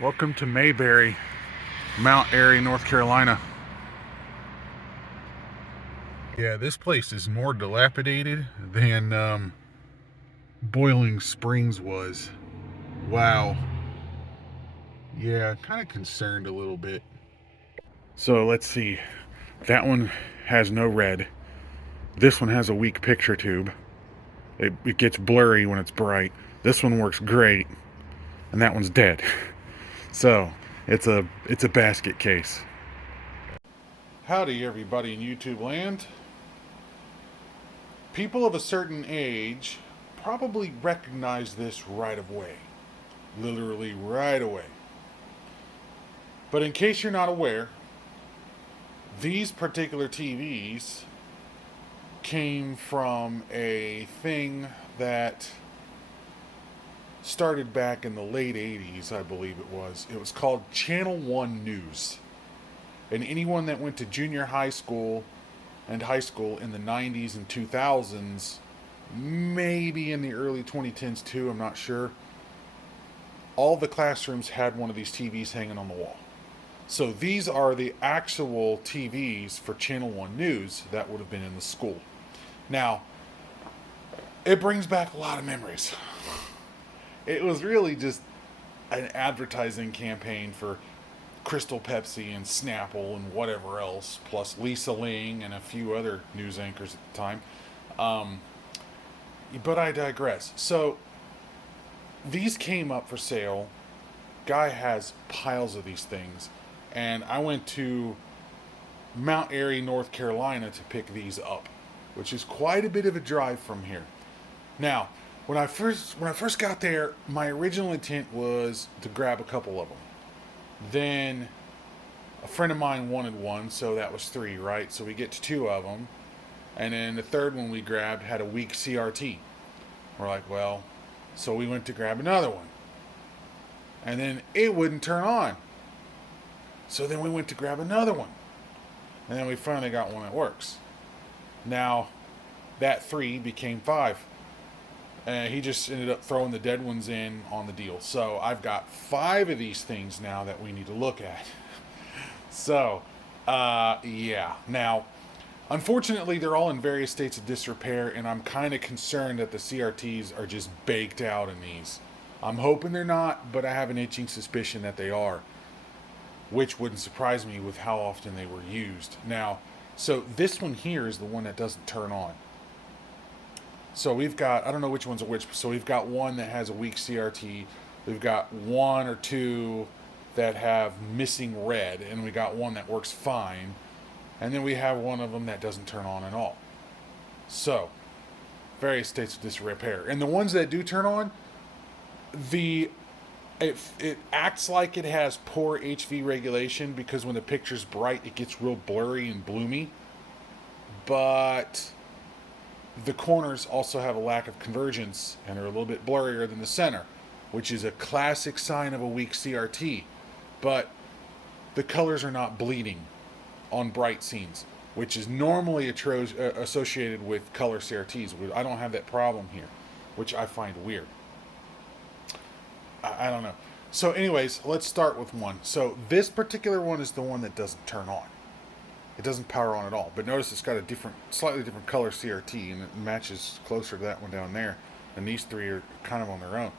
Welcome to Mayberry, Mount Airy, North Carolina. Yeah, this place is more dilapidated than Boiling Springs was. Wow. Yeah, kind of concerned a little bit. So let's see. That one has no red. This one has a weak picture tube. It gets blurry when it's bright. This one works great, and that one's dead. So it's a basket case. Howdy, everybody in YouTube land. People of a certain age probably recognize this right away. Literally right away. But in case you're not aware, these particular TVs came from a thing that started back in the late 80s, I believe it was. It was called Channel 1 News. And anyone that went to junior high school and high school in the 90s and 2000s, maybe in the early 2010s too, I'm not sure, all the classrooms had one of these TVs hanging on the wall. So these are the actual TVs for Channel 1 News that would have been in the school. Now, it brings back a lot of memories. It was really just an advertising campaign for Crystal Pepsi and Snapple and whatever else, plus Lisa Ling and a few other news anchors at the time. But I digress. So these came up for sale. Guy has piles of these things. And I went to Mount Airy, North Carolina to pick these up, which is quite a bit of a drive from here. Now, when I first got there, my original intent was to grab a couple of them. Then a friend of mine wanted one, so that was 3, right? So we get to 2 of them. And then the third one we grabbed had a weak CRT. We're like, well, so we went to grab another one. And then it wouldn't turn on. So then we went to grab another one. And then we finally got one that works. Now, that 3 became 5. And he just ended up throwing the dead ones in on the deal. So I've got 5 of these things now that we need to look at. So, yeah. Now, unfortunately, they're all in various states of disrepair, and I'm kind of concerned that the CRTs are just baked out in these. I'm hoping they're not, but I have an itching suspicion that they are, which wouldn't surprise me with how often they were used. Now, so this one here is the one that doesn't turn on. So we've got, I don't know which ones are which, so we've got one that has a weak CRT, we've got 1 or 2 that have missing red, and we got one that works fine, and then we have one of them that doesn't turn on at all. So, various states of disrepair. And the ones that do turn on, it acts like it has poor HV regulation, because when the picture's bright, it gets real blurry and bloomy. But the corners also have a lack of convergence and are a little bit blurrier than the center, which is a classic sign of a weak CRT. But the colors are not bleeding on bright scenes, which is normally associated with color CRTs. I don't have that problem here, which I find weird. I don't know. So anyways, let's start with one. So this particular one is the one that doesn't turn on. It doesn't power on at all. But notice it's got a slightly different color CRT, and it matches closer to that one down there. And these 3 are kind of on their own.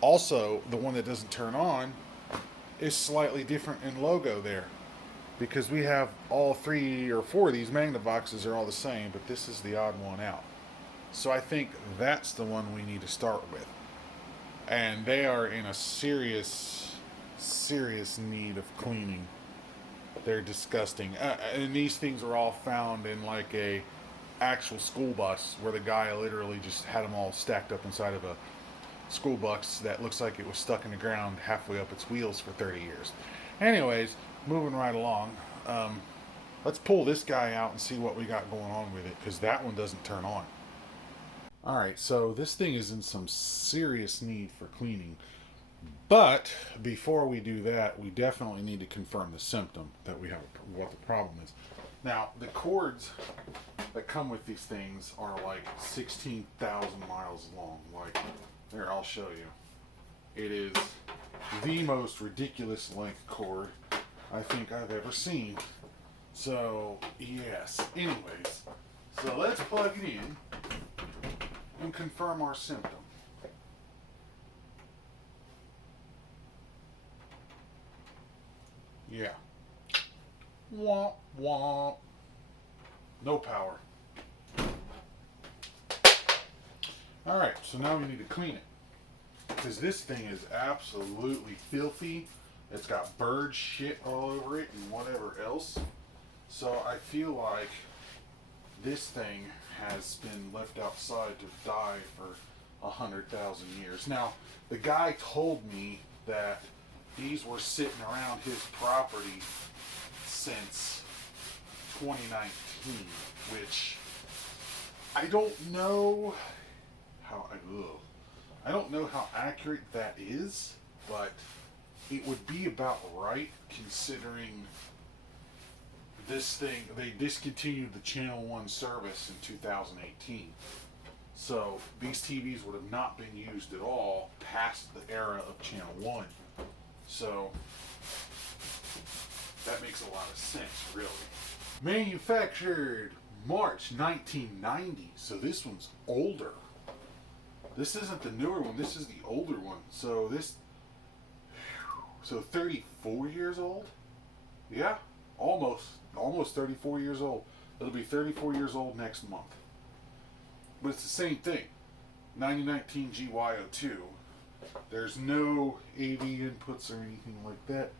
Also, the one that doesn't turn on is slightly different in logo there, because we have all 3 or 4 of these Magnavoxes are all the same, but this is the odd one out. So I think that's the one we need to start with. And they are in a serious need of cleaning. They're disgusting. And these things were all found in like a actual school bus, where the guy literally just had them all stacked up inside of a school bus that looks like it was stuck in the ground halfway up its wheels for 30 years. Anyways, moving right along. Let's pull this guy out and see what we got going on with it, because that one doesn't turn on. Alright, so this thing is in some serious need for cleaning. But before we do that, we definitely need to confirm the symptom that we have, what the problem is. Now, the cords that come with these things are like 16,000 miles long. Like, here, I'll show you. It is the most ridiculous length cord I think I've ever seen. So, yes. Anyways, so let's plug it in and confirm our symptom. Yeah. Womp womp. No power. Alright, so now we need to clean it. Because this thing is absolutely filthy. It's got bird shit all over it and whatever else. So I feel like this thing has been left outside to die for 100,000 years. Now, the guy told me that these were sitting around his property since 2019, which I don't know how I don't know how accurate that is, but it would be about right considering this thing, they discontinued the Channel 1 service in 2018. So these TVs would have not been used at all past the era of Channel 1. So that makes a lot of sense, really. Manufactured March 1990. So this one's older. This isn't the newer one, this is the older one. So 34 years old? Yeah, almost 34 years old. It'll be 34 years old next month. But it's the same thing. 9019 GY02. There's no AV inputs or anything like that.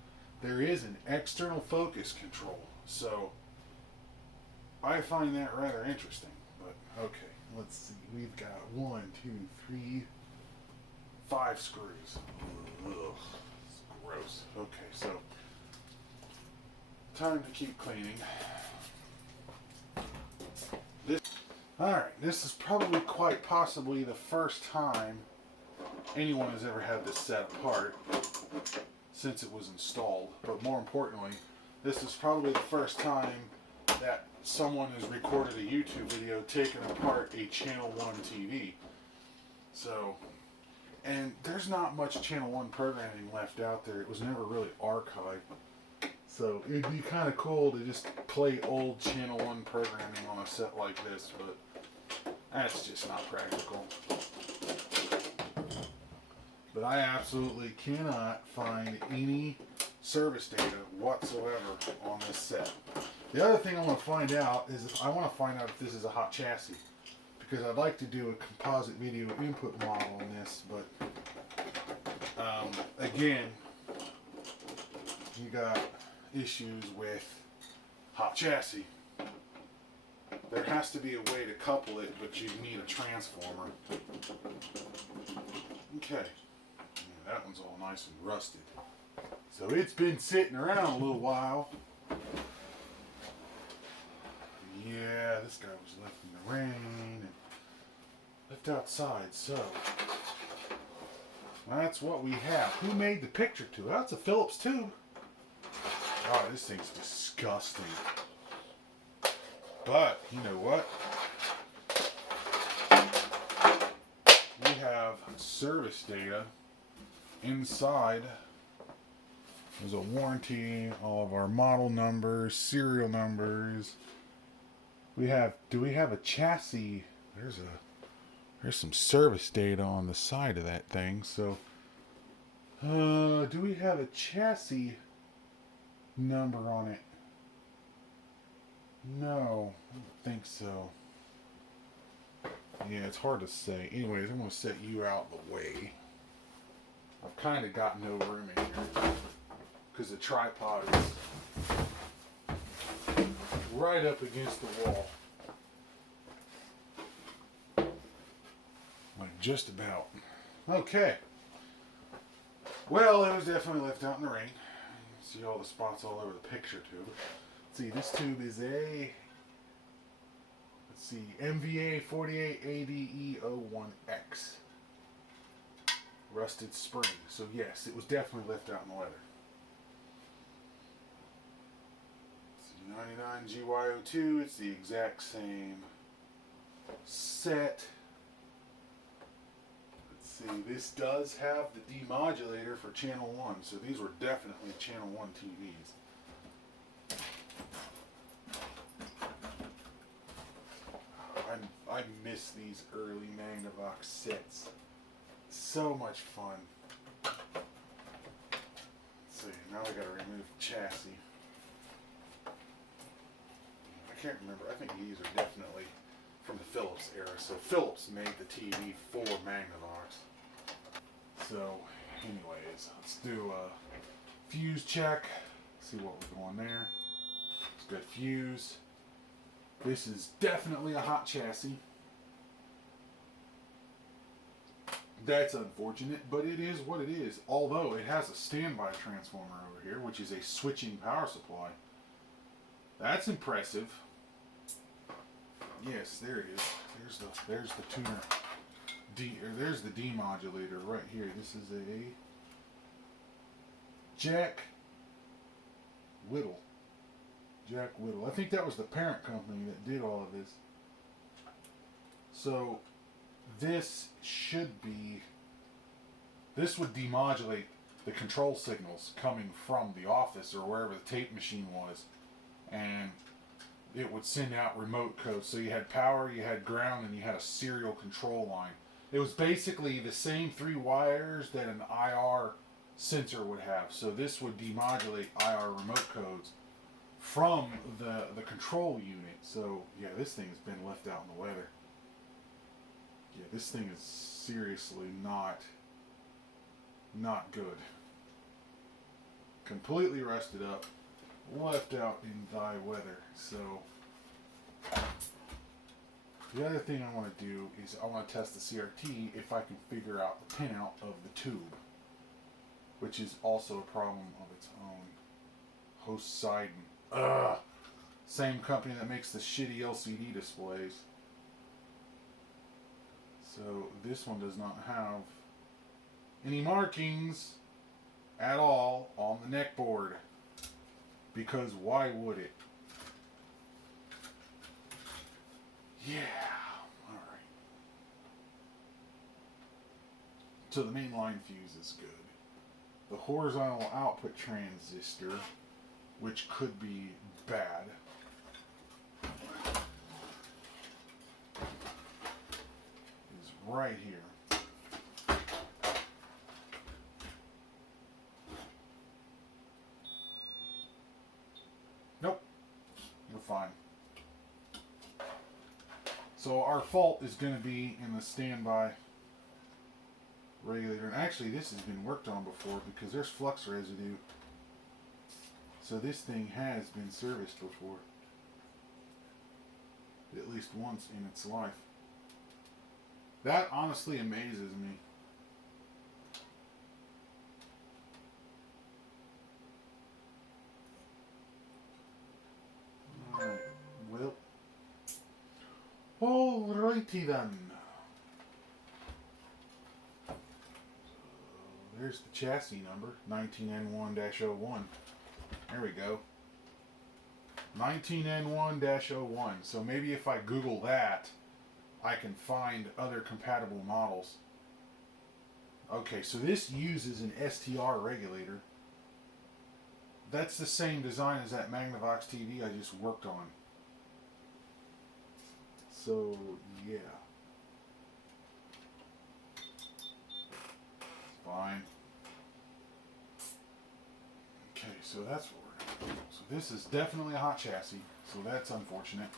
There is an external focus control. So I find that rather interesting. But okay, let's see. We've got 1, 2, 3, 5 screws. Ugh, it's gross. Okay, so time to keep cleaning. Alright, this is probably quite possibly the first time anyone has ever had this set apart since it was installed. But more importantly, this is probably the first time that someone has recorded a YouTube video taking apart a Channel 1 TV. So, and there's not much Channel 1 programming left out there. It was never really archived. So it'd be kind of cool to just play old Channel 1 programming on a set like this, but that's just not practical. But I absolutely cannot find any service data whatsoever on this set. The other thing I want to find out is if this is a hot chassis, because I'd like to do a composite video input model on this, but again, you got issues with hot chassis. There has to be a way to couple it, but you need a transformer. Okay, yeah, that one's all nice and rusted. So it's been sitting around a little while. Yeah, this guy was left in the rain and left outside, so that's what we have. Who made the picture tube? That's a Phillips tube. God, this thing's disgusting. But, you know what? We have service data inside. There's a warranty, all of our model numbers, serial numbers. Do we have a chassis? There's some service data on the side of that thing. So, do we have a chassis number on it? No, I don't think so. Yeah, it's hard to say. Anyways, I'm going to set you out the way. I've kind of got no room in here because the tripod is right up against the wall. Like just about. Okay. Well, it was definitely left out in the rain. You can see all the spots all over the picture tube. Let's see, this tube is a, MVA 48ADE01X. Rusted spring. So yes, it was definitely left out in the weather. 99 GY02, it's the exact same set. Let's See, this does have the demodulator for channel 1, so these were definitely channel 1 TVs. I miss these early Magnavox sets. So much fun. Let's see, now we gotta remove the chassis. I can't remember, I think these are definitely from the Philips era. So Philips made the TV for Magnavox. So anyways, let's do a fuse check. See what we're going there. It's good fuse. This is definitely a hot chassis. That's unfortunate, but it is what it is. Although it has a standby transformer over here, which is a switching power supply. That's impressive. Yes, there it is. There's the tuner. There's the demodulator right here. This is a Jack Whittle. Jack Whittle. I think that was the parent company that did all of this. So this would demodulate the control signals coming from the office or wherever the tape machine was, and it would send out remote codes. So you had power, you had ground, and you had a serial control line. It was basically the same 3 wires that an IR sensor would have. So this would demodulate IR remote codes from the control unit. So yeah, this thing has been left out in the weather. Yeah, this thing is seriously not good. Completely rusted up, left out in thy weather. So the other thing I want to do is I want to test the CRT if I can figure out the pinout of the tube, which is also a problem of its own. Poseidon. Ugh. Same company that makes the shitty LCD displays. So this one does not have any markings at all on the neck board, because why would it? Yeah, alright. So the main line fuse is good. The horizontal output transistor, which could be bad, is right here. Nope, we're fine. So our fault is going to be in the standby regulator. And actually this has been worked on before because there's flux residue. So this thing has been serviced before. At least once in its life. That honestly amazes me. Alright, well. Alrighty then. So there's the chassis number, 19N1-01. There we go. 19N1-01. So maybe if I Google that, I can find other compatible models. Okay, so this uses an STR regulator. That's the same design as that Magnavox TV I just worked on. So, yeah. Fine. Okay, so that's what we're going to do. So this is definitely a hot chassis, so that's unfortunate.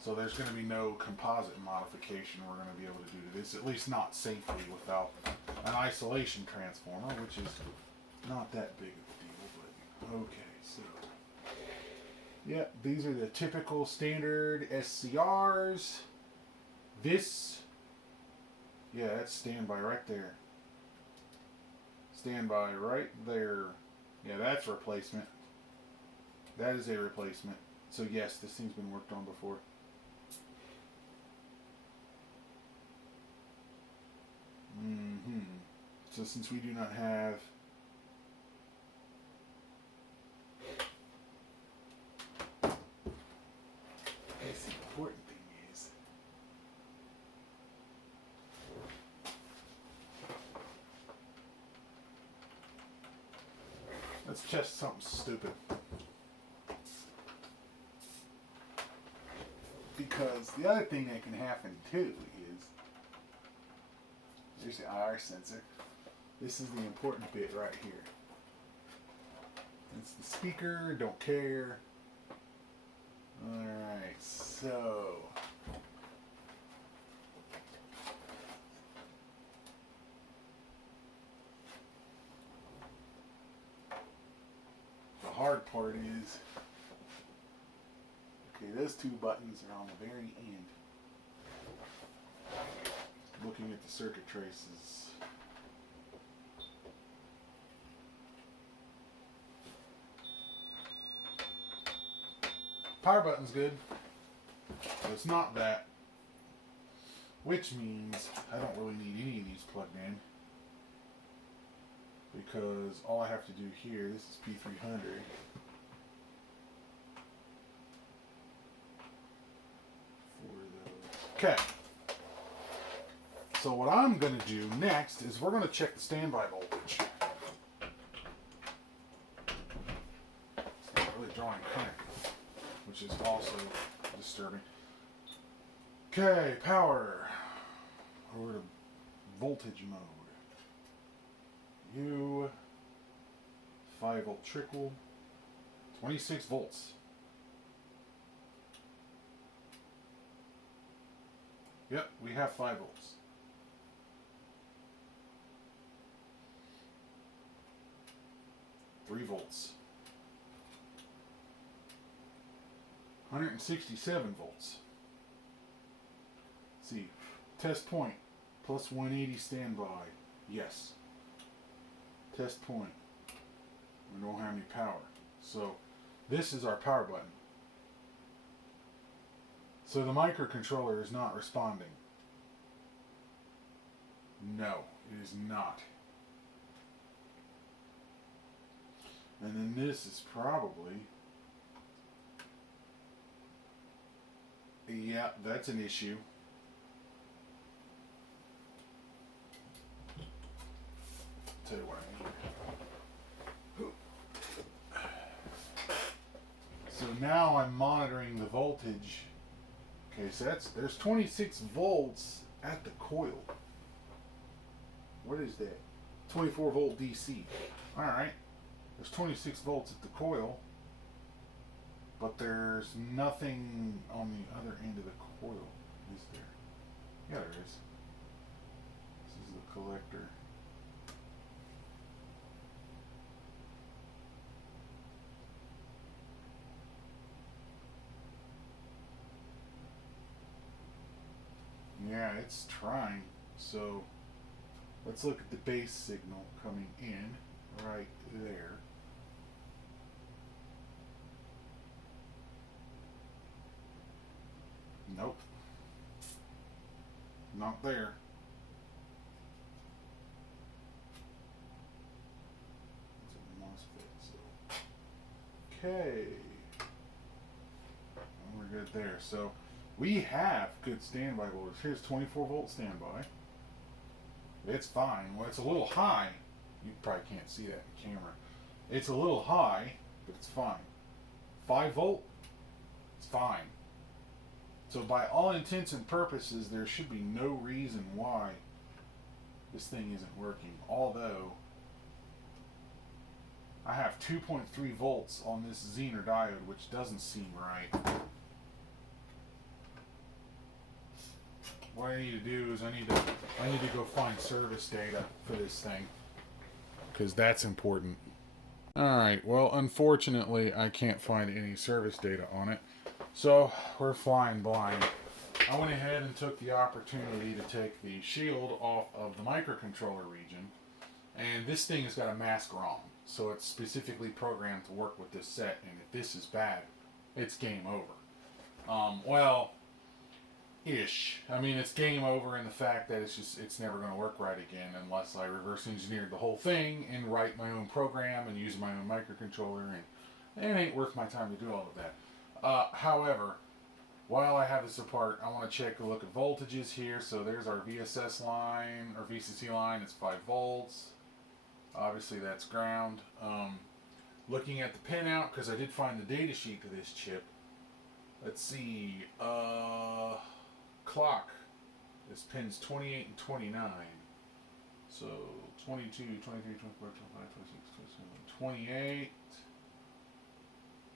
So there's going to be no composite modification we're going to be able to do to this, at least not safely without an isolation transformer, which is not that big of a deal, but okay, so. Yeah, these are the typical standard SCRs. This, yeah, that's standby right there. Standby right there. Yeah, that's replacement. That is a replacement. So yes, this thing's been worked on before. So since we do not have this, the important thing is Let's test something stupid. Because the other thing that can happen too is, there's the IR sensor. This is the important bit right here. It's the speaker, don't care. Alright, so the hard part is, okay, those two buttons are on the very end. Looking at the circuit traces. Power button's good, but it's not that. Which means I don't really need any of these plugged in, because all I have to do here, this is P300. Okay. So what I'm going to do next is we're going to check the standby voltage. It's not really drawing current, which is also disturbing. Okay, power. Over to voltage mode. U, 5 volt trickle, 26 volts. Yep, we have 5 volts. Three volts. 167 volts. Let's see, test point, plus 180 standby. Yes. Test point. We don't have any power. So this is our power button. So the microcontroller is not responding. No, it is not. And then this is probably, yeah, that's an issue. Tell you what I need. So now I'm monitoring the voltage. Okay, so there's 26 volts at the coil. What is that? 24 volt DC. Alright. There's 26 volts at the coil, but there's nothing on the other end of the coil, is there? Yeah, there is. This is the collector. Yeah, it's trying. So let's look at the base signal coming in right there. Nope. Not there. It's a MOSFET, so. Okay. And we're good there. So we have good standby voltage. Here's 24 volt standby. It's fine. Well, it's a little high. You probably can't see that in camera. It's a little high, but it's fine. 5 volt, it's fine. So by all intents and purposes, there should be no reason why this thing isn't working. Although, I have 2.3 volts on this Zener diode, which doesn't seem right. What I need to do is I need to go find service data for this thing, because that's important. Alright, well, unfortunately I can't find any service data on it, so we're flying blind. I went ahead and took the opportunity to take the shield off of the microcontroller region, and this thing has got a mask ROM, so it's specifically programmed to work with this set, and if this is bad, it's game over. Well, ish. I mean, it's game over in the fact that it's never going to work right again unless I reverse engineered the whole thing and write my own program and use my own microcontroller, and it ain't worth my time to do all of that. However, while I have this apart, I want to check a look at voltages here. So there's our VSS line, or VCC line, it's 5 volts. Obviously that's ground. looking at the pinout, because I did find the data sheet to this chip. Let's see, clock is pins 28 and 29. So 22, 23, 24, 25, 26, 27, 28,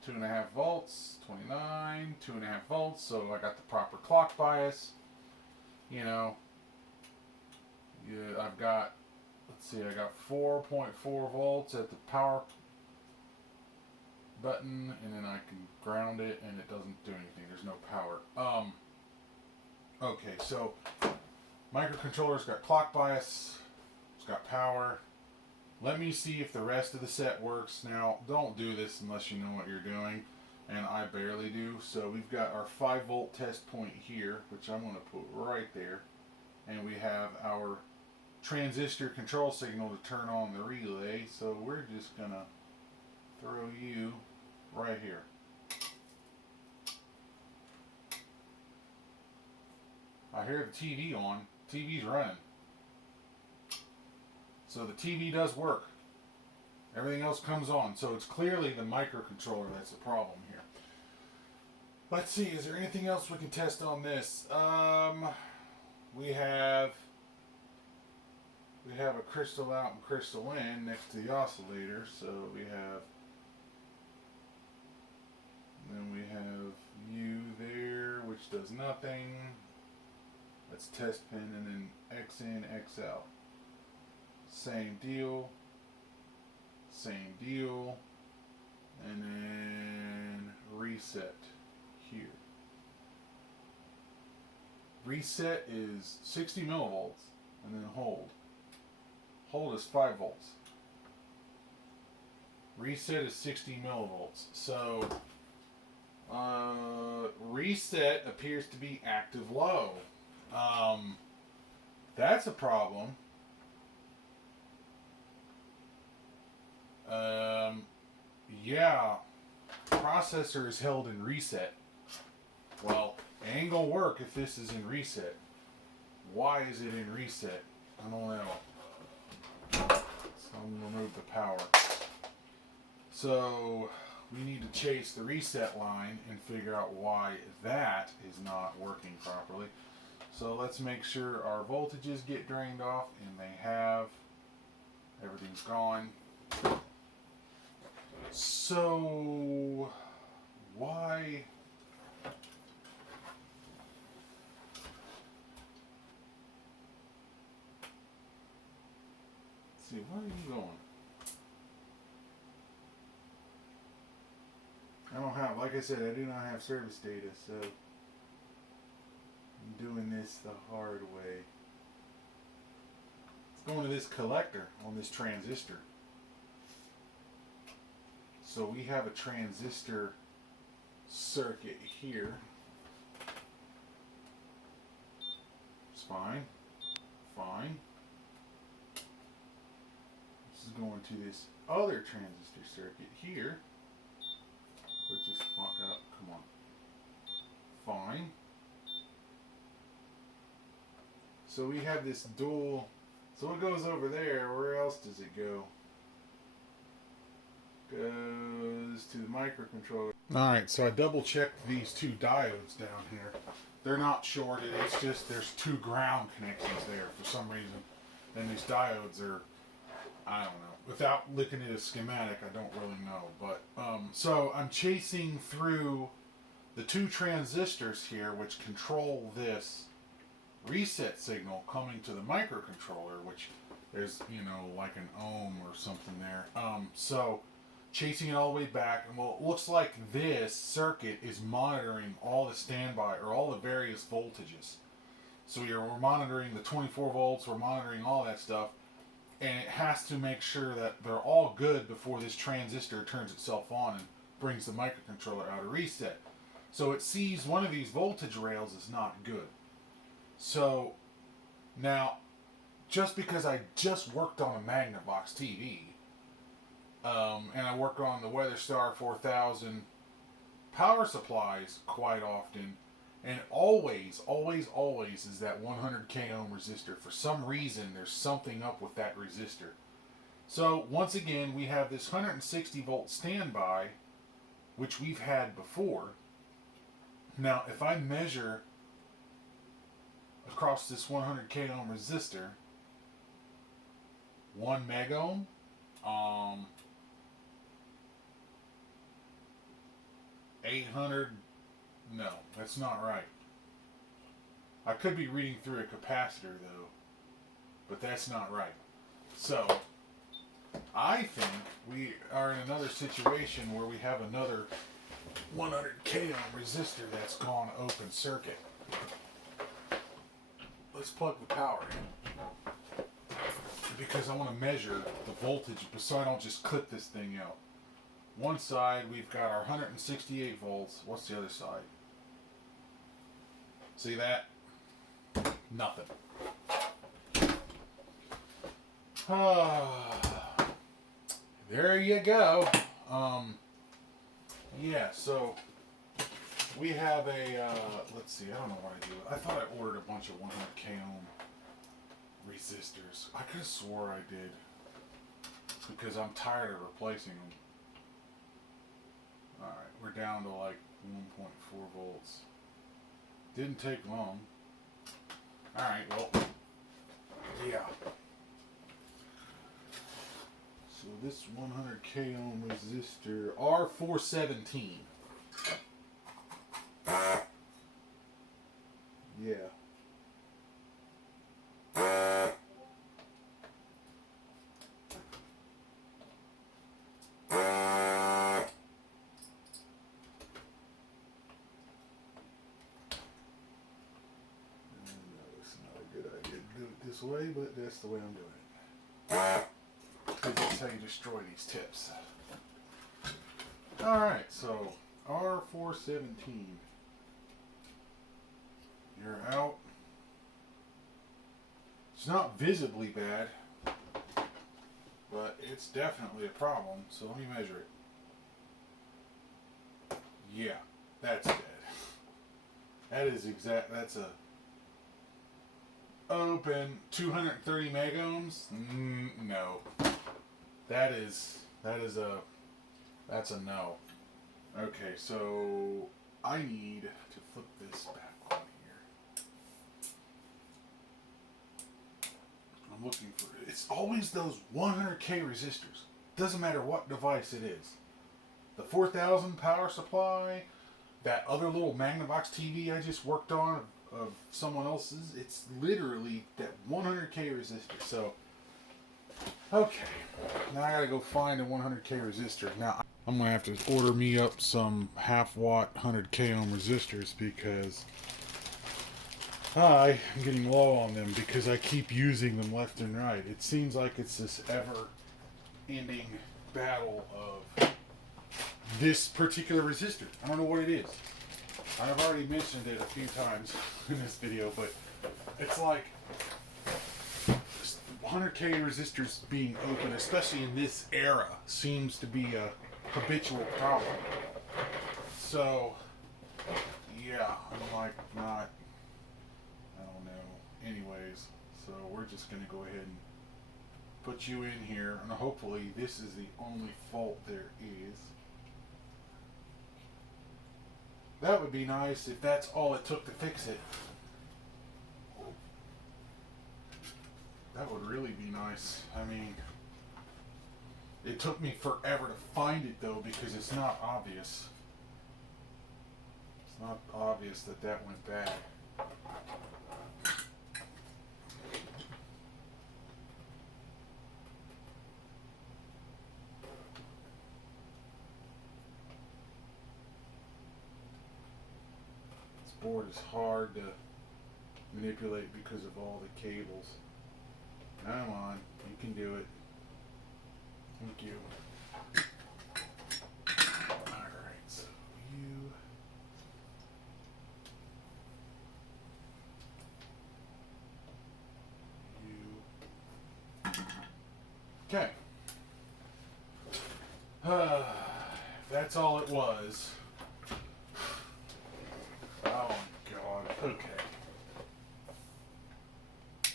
2.5 volts, 29, 2.5 volts. So I got the proper clock bias. You know, yeah, I've got, let's see, I got 4.4 volts at the power button, and then I can ground it and it doesn't do anything. There's no power. Okay, so microcontroller's got clock bias, it's got power. Let me see if the rest of the set works. Now, don't do this unless you know what you're doing, and I barely do. So we've got our 5 volt test point here, which I'm going to put right there, and we have our transistor control signal to turn on the relay. So we're just going to throw you right here. I hear the TV on. TV's running. So the TV does work. Everything else comes on. So it's clearly the microcontroller that's the problem here. Let's see, is there anything else we can test on this? We have a crystal out and crystal in next to the oscillator. So then we have U there, which does nothing. That's test pin, and then X in, X out. Same deal, and then reset here. Reset is 60 millivolts, and then hold. Hold is 5 volts. Reset is 60 millivolts. So, reset appears to be active low. That's a problem. Yeah, processor is held in reset. Well, it ain't gonna work if this is in reset. Why is it in reset? I don't know. So I'm gonna remove the power. So we need to chase the reset line and figure out why that is not working properly. So let's make sure our voltages get drained off, and they have. Everything's gone. So why? Let's see, where are you going? I don't have, like I said, I do not have service data, so I'm doing this the hard way. It's going to this collector on this transistor. So we have a transistor circuit here. It's fine. Fine. This is going to this other transistor circuit here, which is fine. Come on. Fine. So we have this dual. So it goes over there. Where else does it go? Goes to the microcontroller. Alright, so I double checked these two diodes down here. They're not shorted, it's just there's two ground connections there for some reason. And these diodes are, I don't know. Without looking at a schematic, I don't really know. But so I'm chasing through the two transistors here which control this reset signal coming to the microcontroller, which there's, like an ohm or something there. So chasing it all the way back, and well, it looks like this circuit is monitoring all the standby or all the various voltages. So we're monitoring the 24 volts, we're monitoring all that stuff, and it has to make sure that they're all good before this transistor turns itself on and brings the microcontroller out of reset. So it sees one of these voltage rails is not good. So now, just because I just worked on a Magnavox TV, and I work on the WeatherStar 4000 power supplies quite often, and always is that 100k ohm resistor. For some reason, there's something up with that resistor. So once again, we have this 160 volt standby, which we've had before. Now, if I measure across this 100k ohm resistor, 1 meg ohm, 800, no, that's not right. I could be reading through a capacitor though, but that's not right. So, I think we are in another situation where we have another 100k ohm resistor that's gone open circuit. Let's plug the power in, because I want to measure the voltage so I don't just clip this thing out. One side we've got our 168 volts. What's the other side? See that? Nothing. There you go. Yeah, so we have a, let's see, I don't know what I do. I thought I ordered a bunch of 100k ohm resistors. I could have swore I did, because I'm tired of replacing them. Alright, we're down to like 1.4 volts. Didn't take long. Alright, well, yeah. So this 100k ohm resistor, R417. Yeah. It's not a good idea to do it this way, but that's the way I'm doing it. Because that's how you destroy these tips. Alright, so R417. You're out. It's not visibly bad, but it's definitely a problem. So let me measure it. Yeah, that's dead. That is that's a open 230 meg ohms. No, that's a no. Okay, so I need to flip this back on here. I'm looking for, it's always those 100k resistors. Doesn't matter what device it is. The 4000 power supply, that other little Magnavox TV I just worked on of someone else's, it's literally that 100k resistor. So, okay, now I gotta go find a 100k resistor. Now, I'm gonna have to order me up some half watt 100k ohm resistors, because I'm getting low on them because I keep using them left and right. It seems like it's this ever-ending battle of this particular resistor. I don't know what it is. I've already mentioned it a few times in this video, but it's like 100k resistors being open, especially in this era, seems to be a habitual problem. So, yeah, I'm like not, I don't know. Anyways, so we're just going to go ahead and put you in here, and hopefully this is the only fault there is. That would be nice if that's all it took to fix it. That would really be nice. I mean, it took me forever to find it though, because it's not obvious. It's not obvious that that went bad. This board is hard to manipulate because of all the cables. Come on, you can do it. Thank you. Alright, so you. Okay. That's all it was. Oh my god. Okay. I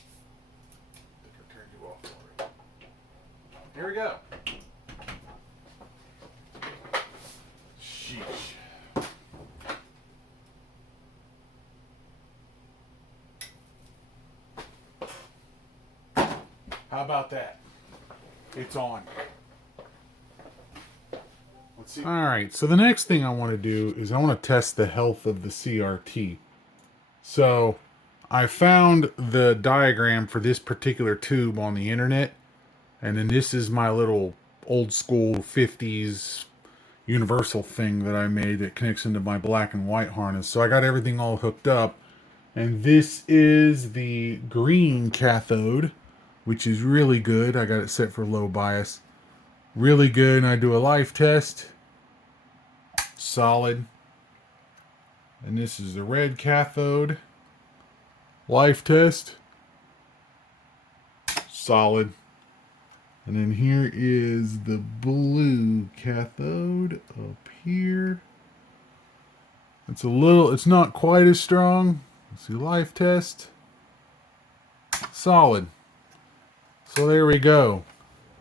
think I turned you off already. Here about that? It's on. Let's see. All right, so the next thing I want to do is I want to test the health of the CRT. So I found the diagram for this particular tube on the internet, and then this is my little old school 50s universal thing that I made that connects into my black and white harness. So I got everything all hooked up, and this is the green cathode, which is really good. I got it set for low bias. Really good, and I do a life test. Solid. And this is the red cathode. Life test. Solid. And then here is the blue cathode up here. It's not quite as strong. Let's see, life test. Solid. So there we go.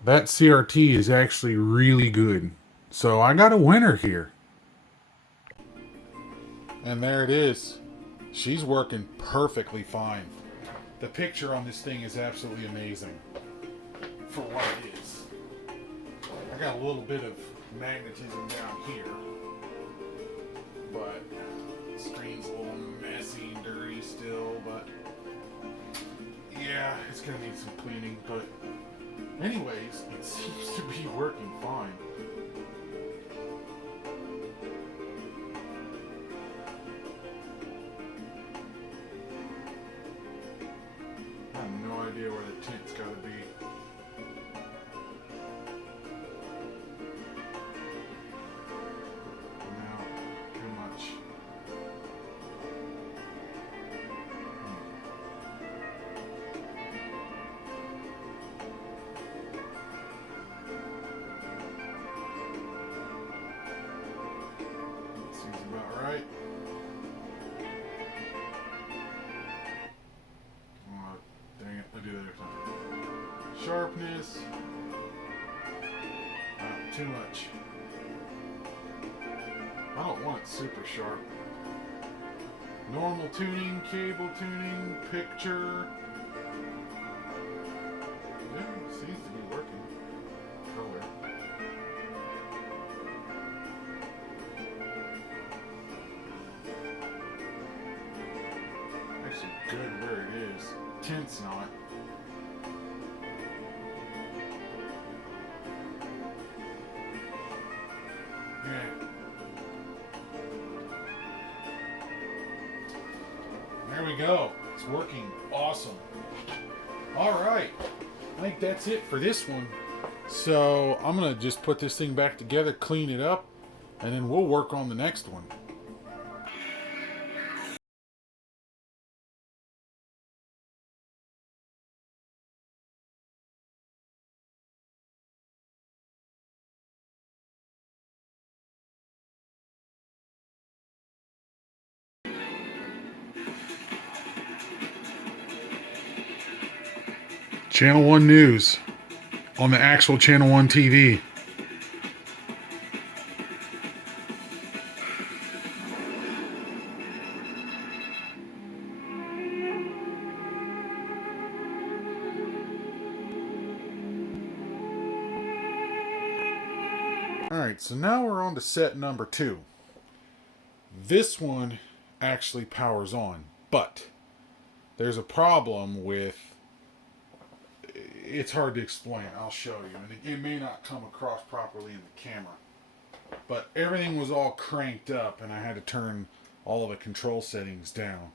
That CRT is actually really good. So I got a winner here. And there it is. She's working perfectly fine. The picture on this thing is absolutely amazing for what it is. I got a little bit of magnetism down here, but the screen's a little messy and dirty still, but yeah, it's gonna need some cleaning, but anyways, it seems to be working fine. I have no idea where the tint's gotta be. No, too much. Seems about right. Oh, dang it, I do that every time. Sharpness. Too much. I don't want it super sharp. Normal tuning, cable tuning, picture. Yeah, it seems to be working. Color. Actually good where it is. Tint's not. Yeah. There we go. It's working awesome. All right. I think that's it for this one. So I'm going to just put this thing back together, clean it up, and then we'll work on the next one. Channel 1 News on the actual Channel 1 TV. Alright, so now we're on to set number 2. This one actually powers on, but there's a problem with... It's hard to explain. I'll show you. And it may not come across properly in the camera. But everything was all cranked up and I had to turn all of the control settings down.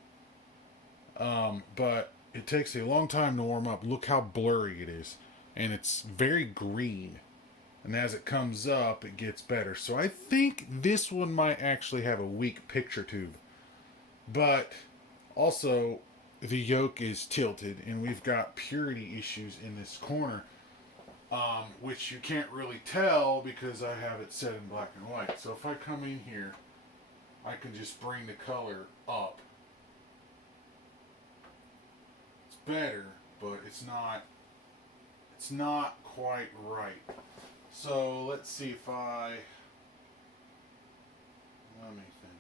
But it takes a long time to warm up. Look how blurry it is. And it's very green. And as it comes up, it gets better. So I think this one might actually have a weak picture tube. But also, the yoke is tilted, and we've got purity issues in this corner, which you can't really tell because I have it set in black and white. So if I come in here, I can just bring the color up. It's better, but it's not quite right. So let's see if let me think.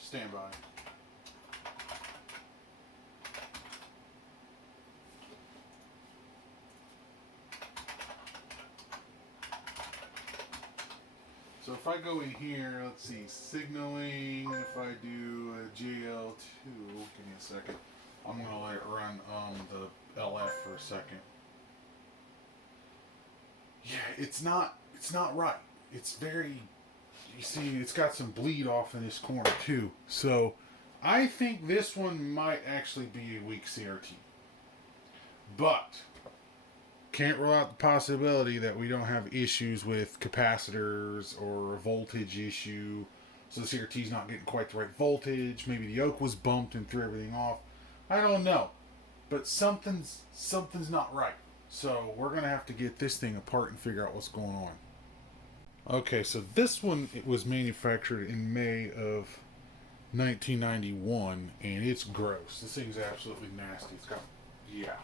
Stand by. So if I go in here, let's see, signaling, if I do a GL2, give me a second. I'm going to let it run the LF for a second. Yeah, it's not right. It's very, you see, it's got some bleed off in this corner too. So I think this one might actually be a weak CRT. But can't rule out the possibility that we don't have issues with capacitors or a voltage issue. So the CRT's not getting quite the right voltage. Maybe the yoke was bumped and threw everything off. I don't know. But something's not right. So we're going to have to get this thing apart and figure out what's going on. Okay, so this one, it was manufactured in May of 1991, and it's gross. This thing's absolutely nasty. It's got, yeah.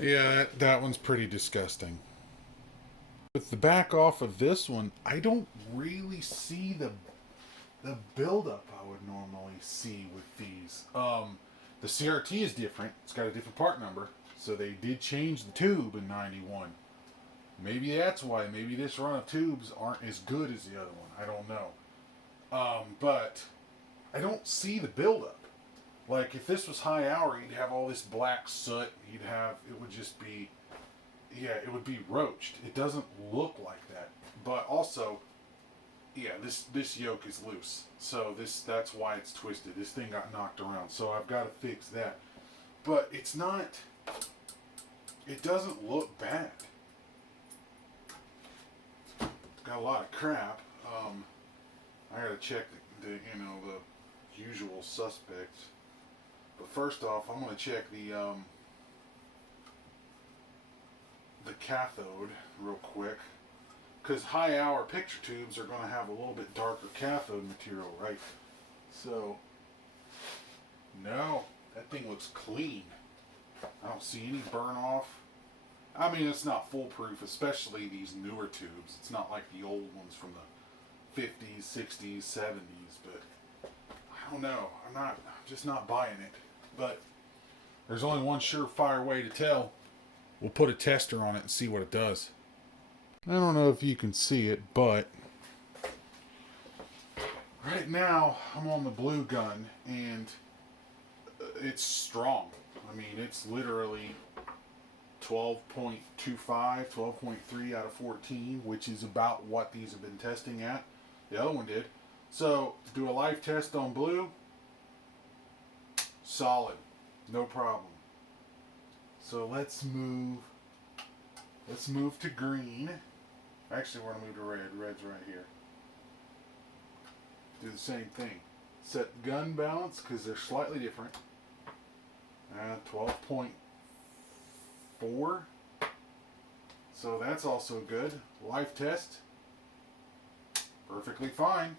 Yeah, that one's pretty disgusting. With the back off of this one, I don't really see the buildup I would normally see with these. The CRT is different. It's got a different part number, so they did change the tube in '91. Maybe that's why. Maybe this run of tubes aren't as good as the other one. I don't know. But I don't see the buildup. Like, if this was high hour, you'd have all this black soot. It would just be, yeah, it would be roached. It doesn't look like that. But also, yeah, this yoke is loose. So that's why it's twisted. This thing got knocked around. So I've got to fix that. But it doesn't look bad. It's got a lot of crap. I gotta check the usual suspects. But first off, I'm going to check the cathode real quick, because high hour picture tubes are going to have a little bit darker cathode material, right? So, no, that thing looks clean. I don't see any burn off. I mean, it's not foolproof, especially these newer tubes. It's not like the old ones from the 50s, 60s, 70s, but I don't know. I'm just not buying it. But there's only one surefire way to tell. We'll put a tester on it and see what it does. I don't know if you can see it, but right now I'm on the blue gun and it's strong. I mean, it's literally 12.25, 12.3 out of 14, which is about what these have been testing at. The other one did. So, do a life test on blue. Solid, no problem. So let's move to green. Actually, we're gonna move to red. Red's right here. Do the same thing. Set gun balance, because they're slightly different. 12.4. So that's also good. Life test. Perfectly fine.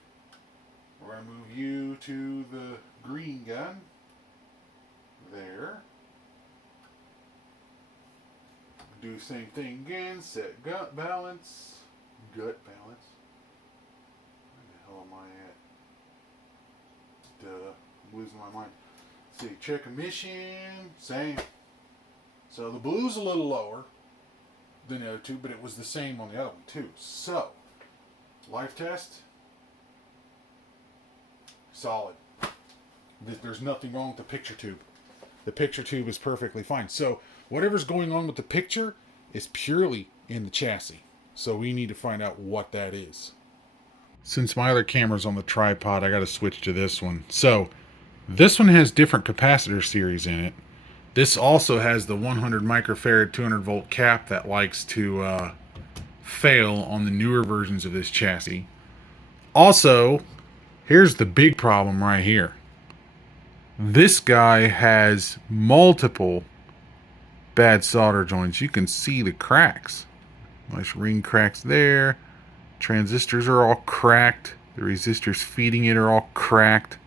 We're gonna move you to the green gun. There. Do the same thing again. Set gut balance. Gut balance. Where the hell am I at? Duh. I'm losing my mind. Let's see. Check emission. Same. So the blue's a little lower than the other two, but it was the same on the other one too. So, life test. Solid. There's nothing wrong with the picture tube. The picture tube is perfectly fine. So whatever's going on with the picture is purely in the chassis. So we need to find out what that is. Since my other camera's on the tripod, I got to switch to this one. So this one has different capacitor series in it. This also has the 100 microfarad 200 volt cap that likes to fail on the newer versions of this chassis. Also, here's the big problem right here. This guy has multiple bad solder joints. You can see the cracks. Nice ring cracks there. Transistors are all cracked. The resistors feeding it are all cracked.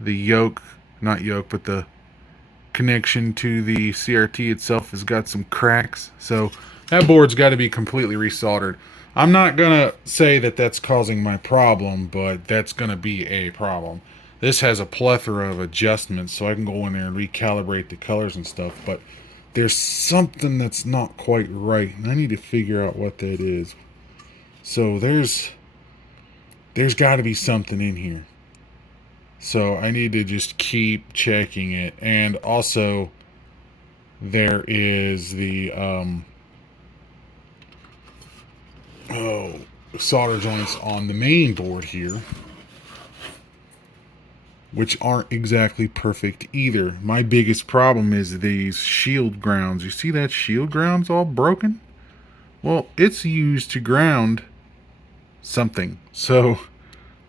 The yoke, not yoke, but the connection to the CRT itself has got some cracks. So that board's got to be completely resoldered. I'm not going to say that that's causing my problem, but that's going to be a problem. This has a plethora of adjustments, so I can go in there and recalibrate the colors and stuff, but there's something that's not quite right, and I need to figure out what that is. So there's got to be something in here. So I need to just keep checking it. And also, there is the solder joints on the main board here, which aren't exactly perfect either. My biggest problem is these shield grounds. You see that shield ground's all broken? Well, it's used to ground something. So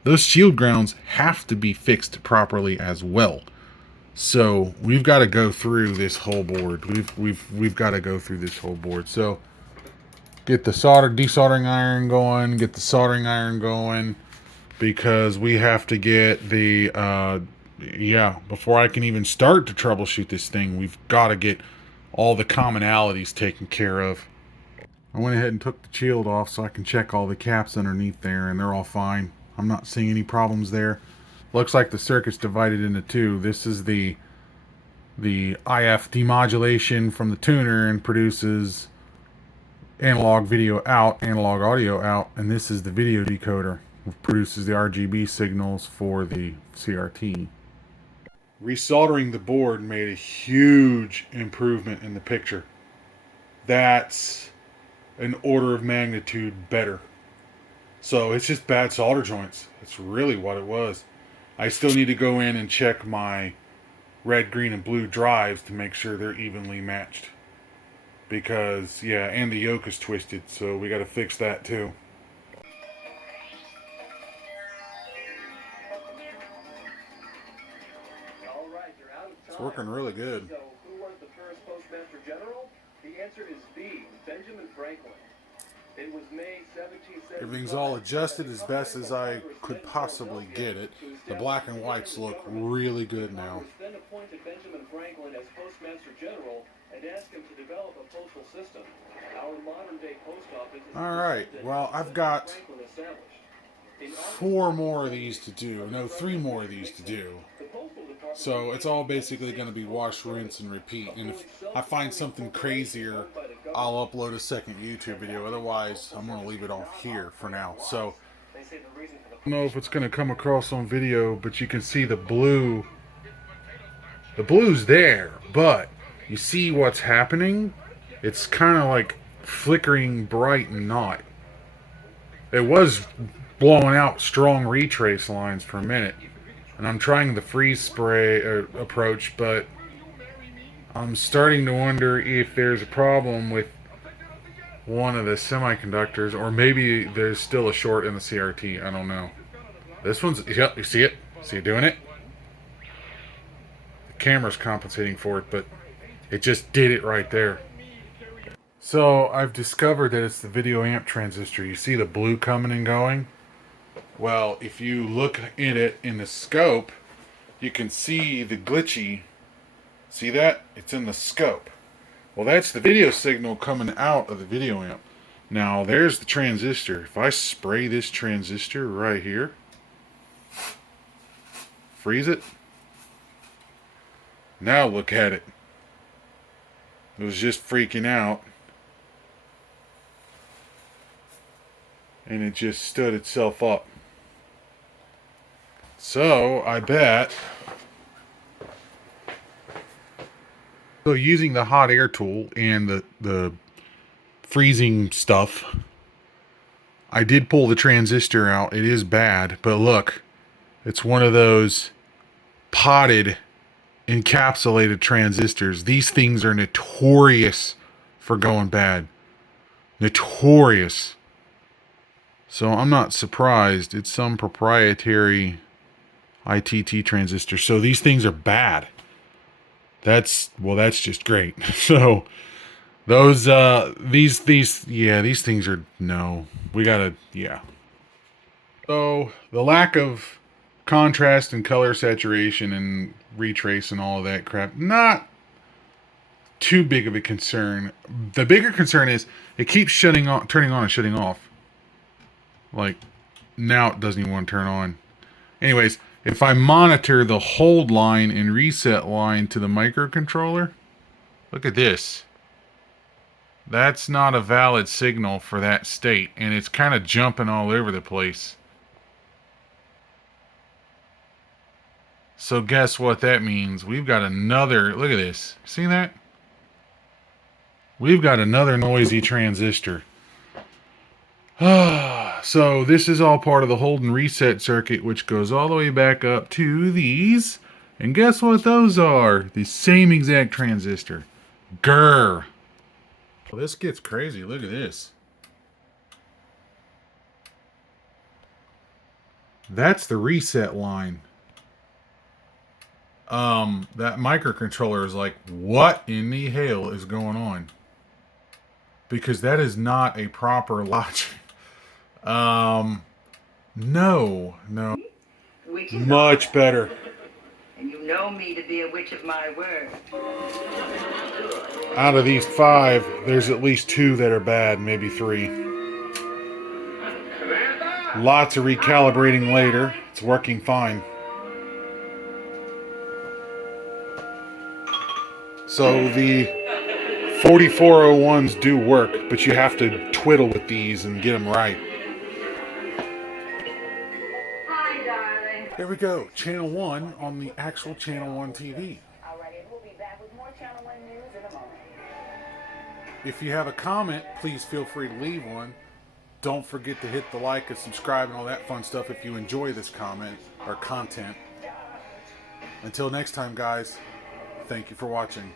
those shield grounds have to be fixed properly as well. So we've got to go through this whole board. We've got to go through this whole board. So get the desoldering iron going, get the soldering iron going, because we have to get the before I can even start to troubleshoot this thing, we've got to get all the commonalities taken care of. I went ahead and took the shield off so I can check all the caps underneath there, and they're all fine. I'm not seeing any problems there. Looks like the circuit's divided into two. This is the IF demodulation from the tuner and produces analog video out, analog audio out, and this is the video decoder, which produces the RGB signals for the CRT. Resoldering the board made a huge improvement in the picture. That's an order of magnitude better. So it's just bad solder joints. That's really what it was. I still need to go in and check my red, green, and blue drives to make sure they're evenly matched. Because, yeah, and the yoke is twisted, so we got to fix that too. It's working really good. So, who was the first Postmaster General? The answer is B, Benjamin Franklin. It was May 1775. Everything's all adjusted as best as I could possibly get it. The black and whites look really good now. Then appointed Benjamin Franklin as Postmaster General and asked him to develop a postal system. Our modern-day post office is Alright, well, I've got 4 more of these to do. No, 3 more of these to do. So it's all basically going to be wash, rinse, and repeat. And if I find something crazier, I'll upload a second YouTube video. Otherwise, I'm going to leave it off here for now. So, I don't know if it's going to come across on video, but you can see the blue. The blue's there, but you see what's happening? It's kind of like flickering bright and not. It was blowing out strong retrace lines for a minute. And I'm trying the freeze spray approach, but I'm starting to wonder if there's a problem with one of the semiconductors, or maybe there's still a short in the CRT. I don't know. This one's, yep, you see it? See it doing it? The camera's compensating for it, but it just did it right there. So I've discovered that it's the video amp transistor. You see the blue coming and going? Well, if you look at it in the scope, you can see the glitchy. See that? It's in the scope. Well, that's the video signal coming out of the video amp. Now, there's the transistor. If I spray this transistor right here, freeze it. Now look at it. It was just freaking out. And it just stood itself up. So, I bet, so using the hot air tool and the freezing stuff, I did pull the transistor out. It is bad, but look, it's one of those potted, encapsulated transistors. These things are notorious for going bad. Notorious. So I'm not surprised. It's some proprietary ITT transistor. So these things are bad. That's just great. So Those these things are no. We gotta So the lack of contrast and color saturation and retrace and all of that crap, not too big of a concern. The bigger concern is it keeps turning on and shutting off. Like now it doesn't even want to turn on. Anyways, if I monitor the hold line and reset line to the microcontroller, look at this. That's not a valid signal for that state, and it's kind of jumping all over the place. So guess what that means? We've got another, look at this. See that? We've got another noisy transistor. So this is all part of the hold and reset circuit, which goes all the way back up to these. And guess what those are? The same exact transistor. Grr. Well, this gets crazy. Look at this. That's the reset line. That microcontroller is like, what in the hell is going on? Because that is not a proper logic. No. Much better. And you know me to be a witch of my word. Out of these 5, there's at least 2 that are bad, maybe 3. Lots of recalibrating later. It's working fine. So the 4401s do work, but you have to twiddle with these and get them right. Hi, darling. There we go. Channel 1 on the actual Channel 1 TV. Alrighty, we'll be back with more Channel 1 news in a moment. If you have a comment, please feel free to leave one. Don't forget to hit the like and subscribe and all that fun stuff if you enjoy this comment or content. Until next time, guys, thank you for watching.